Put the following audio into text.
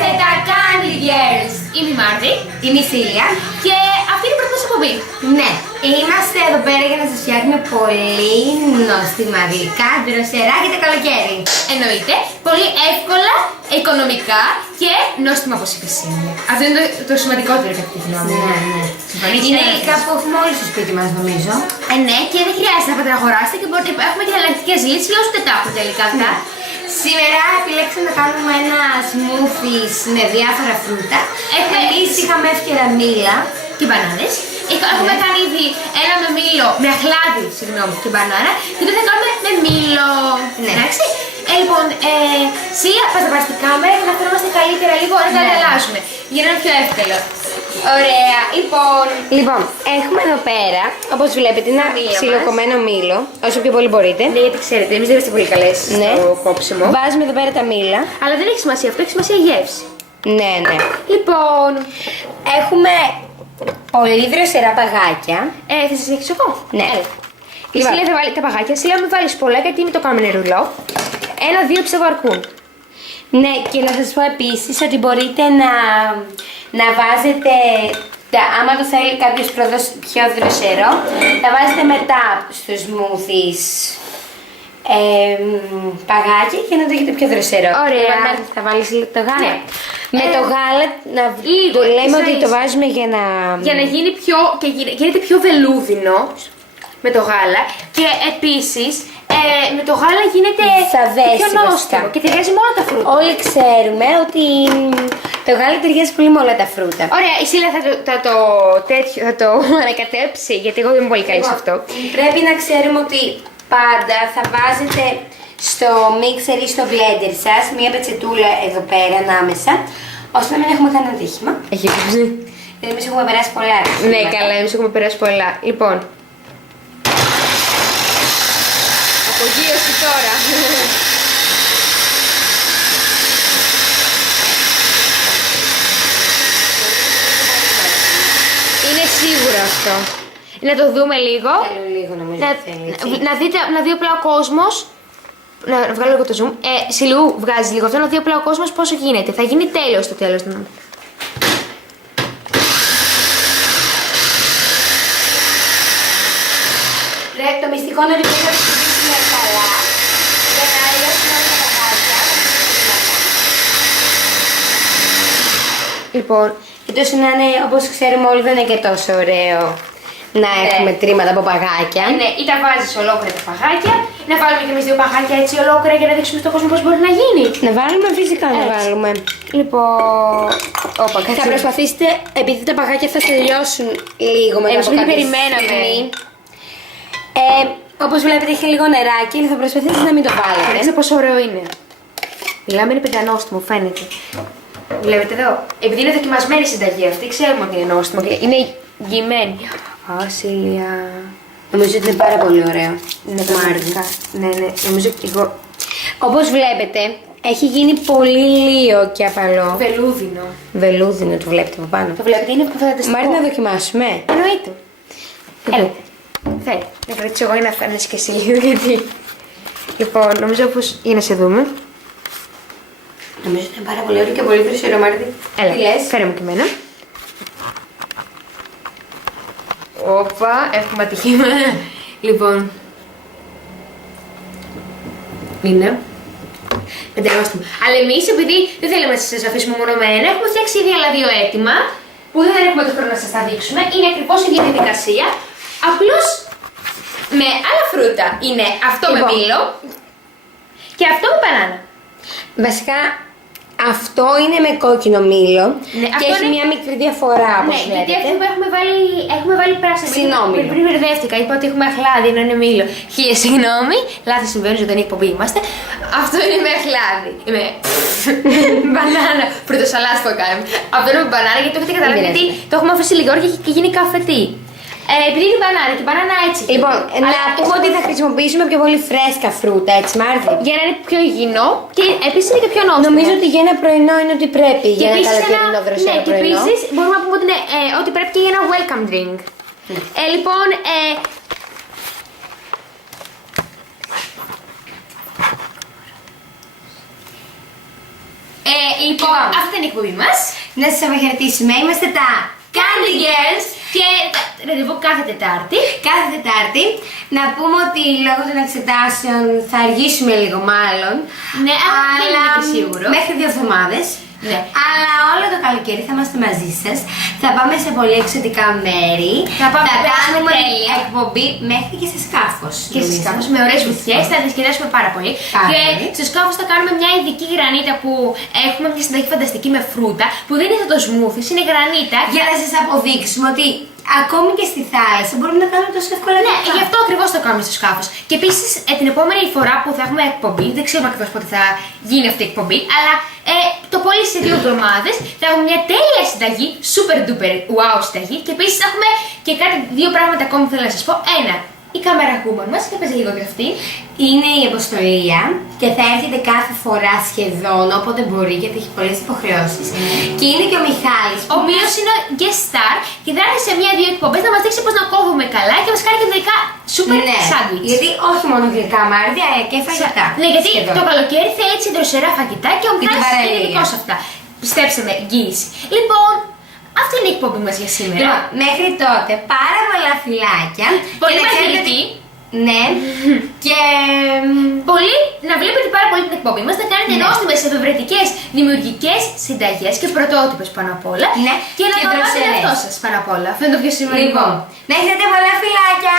Είμαστε τα Candy Girls. Είμαι η Μάρδη. Είμαι η Σίλια. Και αυτή είναι η πρώτη μας εκπομπή. Ναι, είμαστε εδώ πέρα για να σας φτιάχνουμε πολύ νόστιμα γλυκά, δροσερά και το καλοκαίρι. Εννοείται, πολύ εύκολα, οικονομικά και νόστιμα όπως είπε η Σίλια. Αυτό είναι το σημαντικότερο κατά τη γνώμη μου. Ναι. Συμφωνείς? Είναι υλικά που έχουμε όλοι στο σπίτι μας νομίζω. Ναι, και δεν χρειάζεται να πάτε να αγοράσετε και μπορείτε, έχουμε και εναλλακτικές λύσεις για όσους δεν τα έχουν τελικά αυτά. Σήμερα επιλέξαμε να κάνουμε ένα smoothies με διάφορα φρούτα. Εμείς είχαμε εύκαιρα μήλα Και μπανάνες. Έχουμε κάνει ήδη ένα με μήλο, με αχλάδι, συγγνώμη, και μπανάνα. Και τώρα θα κάνουμε με μήλο. Ναι. Εντάξει. Λοιπόν, Σίλια, πας να πάρεις την κάμερα για να φαίνομαστε καλύτερα λίγο, να τα αλλάζουμε. Για να είναι πιο εύκολο. Ωραία, Λοιπόν, έχουμε εδώ πέρα, όπως βλέπετε, ένα μήλο μας. ψιλοκομμένο μήλο, όσο πιο πολύ μπορείτε. Ναι, γιατί ξέρετε, εμείς δεν είμαστε πολύ καλές Ναι. στο κόψιμο. Βάζουμε εδώ πέρα τα μήλα. Αλλά δεν έχει σημασία αυτό, έχει σημασία η γεύση. Ναι. Λοιπόν, Έχουμε πολύ δροσερά παγάκια. θα σας δείξω εγώ. Ναι. Έλα. Η Λοιπόν. Σίλια θα βάλει τα παγάκια. Σίλια, μην βάλεις πολλά γιατί μην το κάνουμε νερουλό. 1-2 πιστεύω αρκούν. Ναι, και να σας πω επίσης ότι μπορείτε να βάζετε, άμα το θέλει κάποιος προδώσει πιο δροσερό, τα βάζετε μετά στους smoothies παγάκια και να το έχετε πιο δροσερό. Ωραία. Θα βάλεις το γάλα. Ναι. Με το γάλα, λίγο, λέμε ίσα ότι ίσα. το βάζουμε Για να γίνει πιο, γίνεται πιο βελούδινο με το γάλα και επίσης με το γάλα γίνεται Θα δέσει πιο νόστιμο βασικά. και ταιριάζει με όλα τα φρούτα. Όλοι ξέρουμε ότι το γάλα ταιριάζει πολύ με όλα τα φρούτα. Ωραία, η Σίλια θα το ανακατέψει γιατί εγώ δεν είμαι πολύ καλή σε αυτό. Πρέπει να ξέρουμε ότι πάντα θα βάζετε στο μίξερ ή στο blender σας μία πετσετούλα εδώ πέρα ανάμεσα, ώστε να μην έχουμε κανένα ατύχημα. Έχει ακούσει. Γιατί εμείς έχουμε περάσει πολλά ατύχηματα. Ναι, καλά, εμείς έχουμε περάσει πολλά. Λοιπόν. Απογείωση τώρα. Είναι σίγουρο αυτό. Να το δούμε λίγο. Θέλω λίγο νομίζω Να, θέλει, έτσι. να δει απλά ο κόσμος. Να βγάλω λίγο το zoom. Σιλού, βγάζει λίγο αυτό να δει απλά ο κόσμος πόσο γίνεται. Θα γίνει τέλειο στο τέλος. Το μυστικό είναι ότι πρέπει να το ψηφίσουμε καλά και να αλλιώσουμε όλα τα παγάκια. Λοιπόν, Και τόσο να είναι, όπως ξέρουμε όλοι, δεν είναι και τόσο ωραίο να έχουμε τρίματα από παγάκια. ναι, ή τα βάζεις ολόκληρα τα παγάκια, να βάλουμε και εμείς 2 παγάκια έτσι ολόκληρα για να δείξουμε στον κόσμο πώς μπορεί να γίνει. Να βάλουμε φυσικά να Έτσι. βάλουμε. Λοιπόν. Όπα, Θα προσπαθήσετε, επειδή τα παγάκια θα τελειώσουν λίγο μετά Εμείς από μην κάποια περιμέναμε. στιγμή. Όπως βλέπετε έχει λίγο νεράκι, θα προσπαθήσετε να μην το βάλετε. Κοιτάξτε πόσο ωραίο είναι. Μιλάμε, είναι πεντανόστιμο, φαίνεται. Βλέπετε εδώ. Επειδή είναι δοκιμασμένη η συνταγή αυτή, ξέρουμε ότι είναι νόστιμο και είναι γυμένη. Α, Σίλια. Νομίζω ότι είναι πάρα πολύ ωραίο. Είναι πραγματικά. Ναι, νομίζω και εγώ. Όπως βλέπετε, έχει γίνει πολύ λίγο και απαλό. Βελούδινο. Βελούδινο το βλέπετε από πάνω. Το βλέπετε, είναι φανταστικό. Μάρι να δοκιμάσουμε. Εννοείται. Έλα. Θέλει. Να κρατήσω εγώ ή να φέρνεις και εσύ λίγο γιατί. Λοιπόν, νομίζω πως. Για να σε δούμε. Νομίζω ότι είναι πάρα πολύ ωραίο και πολύ δροσερό, Μάρτι. Έλα, Τι λες? φέρε μου και εμένα. Όπα, έχουμε ατυχήματα. Λοιπόν. Είναι. Πεντανόστιμο. Αλλά εμείς επειδή δεν θέλουμε να σας αφήσουμε μόνο με ένα, έχουμε φτιάξει ήδη άλλα 2 έτοιμα που δεν έχουμε το χρόνο να σας τα δείξουμε. Είναι ακριβώς η ίδια διαδικασία. Απλώς με άλλα φρούτα. Είναι αυτό με Λοιπόν. μήλο και αυτό με μπανάνα. Βασικά, αυτό είναι με κόκκινο μήλο Ναι, και αυτό έχει είναι- μια μικρή διαφορά, όπως Ναι, γιατί βλέπετε. αυτό που έχουμε βάλει πράσινο. Συνόμηλο. Πριν μπερδεύτηκα, είπα ότι έχουμε αχλάδι, ενώ είναι μήλο. Χίλια συγγνώμη, λάθος συμβαίνει, ζωντανή εκπομπή είμαστε. Αυτό είναι με αχλάδι. Με μπανάνα. Πρωτοσαλάς που έκαναμε. Αυτό είναι με μπανάνα γιατί το έχετε καταλάβει. Δεν Γιατί το έχουμε αφήσει λίγο ώρα και γίνει καφετή. Επειδή είναι μπανάνα και η μπανάνα έτσι. Λοιπόν, Αλλά να πούμε ότι θα χρησιμοποιήσουμε πιο πολύ φρέσκα φρούτα, έτσι Μάρτι. για να είναι πιο υγιεινό και επίσης είναι και πιο νόστιμο. Νομίζω ότι για ένα πρωινό είναι ότι πρέπει. Για ένα επίσης καλοκαιρινό δροσερό ναι, και πρωινό. επίσης μπορούμε να πούμε ότι, είναι, ότι πρέπει και για ένα welcome drink. Λοιπόν, η Λοιπόν, αυτή είναι η εκπομπή μας. Να σας αποχαιρετήσουμε. Είμαστε τα Candy Girls και ραντεβού κάθε Τετάρτη. Κάθε Τετάρτη. Να πούμε ότι λόγω των εξετάσεων θα αργήσουμε λίγο μάλλον. Ναι, αλλά δεν είναι και σίγουρο. Μέχρι 2 εβδομάδες. Ναι. Αλλά όλο το καλοκαίρι θα είμαστε μαζί σας. Θα πάμε σε πολύ εξωτικά μέρη. Θα κάνουμε τέλεια εκπομπή μέχρι και σε σκάφος. Και σε σκάφος με ωραίες βουτιές, θα διασκεδάσουμε πάρα πολύ. Και στο σκάφος θα κάνουμε μια ειδική γρανίτα που έχουμε μια συνταγή φανταστική με φρούτα. Που δεν είναι το σμούθι, είναι γρανίτα. Για να σας αποδείξουμε ότι ακόμη και στη θάλασσα μπορούμε να κάνουμε τόσο εύκολα. Ναι, γι' αυτό ακριβώς το κάνουμε στο σκάφος. Και επίσης την επόμενη φορά που θα έχουμε εκπομπή, δεν ξέρουμε ακριβώς πότε θα γίνει αυτή η εκπομπή, αλλά το πολύ σε 2 εβδομάδες θα έχουμε μια τέλεια συνταγή, super duper wow συνταγή. Και επίσης θα έχουμε και κάτι 2 πράγματα ακόμη που θέλω να σας πω. Ένα, η κάμερα χούμορ μας, και πες λίγο για αυτή. Είναι η Αποστολία και θα έρχεται κάθε φορά σχεδόν όποτε μπορεί γιατί έχει πολλές υποχρεώσεις. Και είναι και ο Μιχάλης, ο οποίος είναι guest star και θα έρθει σε 1-2 εκπομπές να μας δείξει πώς να κόβουμε καλά και μας κάνει και μερικά super sandwich. Γιατί όχι μόνο γλυκά μάρδια, αλλά και φαγητά. Ναι, γιατί το καλοκαίρι θα έτσι δροσερά φαγητά και ο Μιχάλης είναι δικός αυτά. Πιστέψτε με, εγγύηση. Λοιπόν, αυτή είναι η εκπομπή μας για σήμερα. Λοιπόν, μέχρι τότε πάρα πολλά φιλάκια. Πολύ μαγειρική. Ναι. Και πολύ να βλέπετε πάρα πολύ την εκπομπή μας, να κάνετε νόστιμες, εφευρετικές, δημιουργικές συνταγές και πρωτότυπες πάνω απ' όλα. Ναι. Και να το βάζετε αυτό σας πάνω απ' όλα. Αυτό είναι το πιο σημαντικό. Λοιπόν, να έχετε πολλά φιλάκια.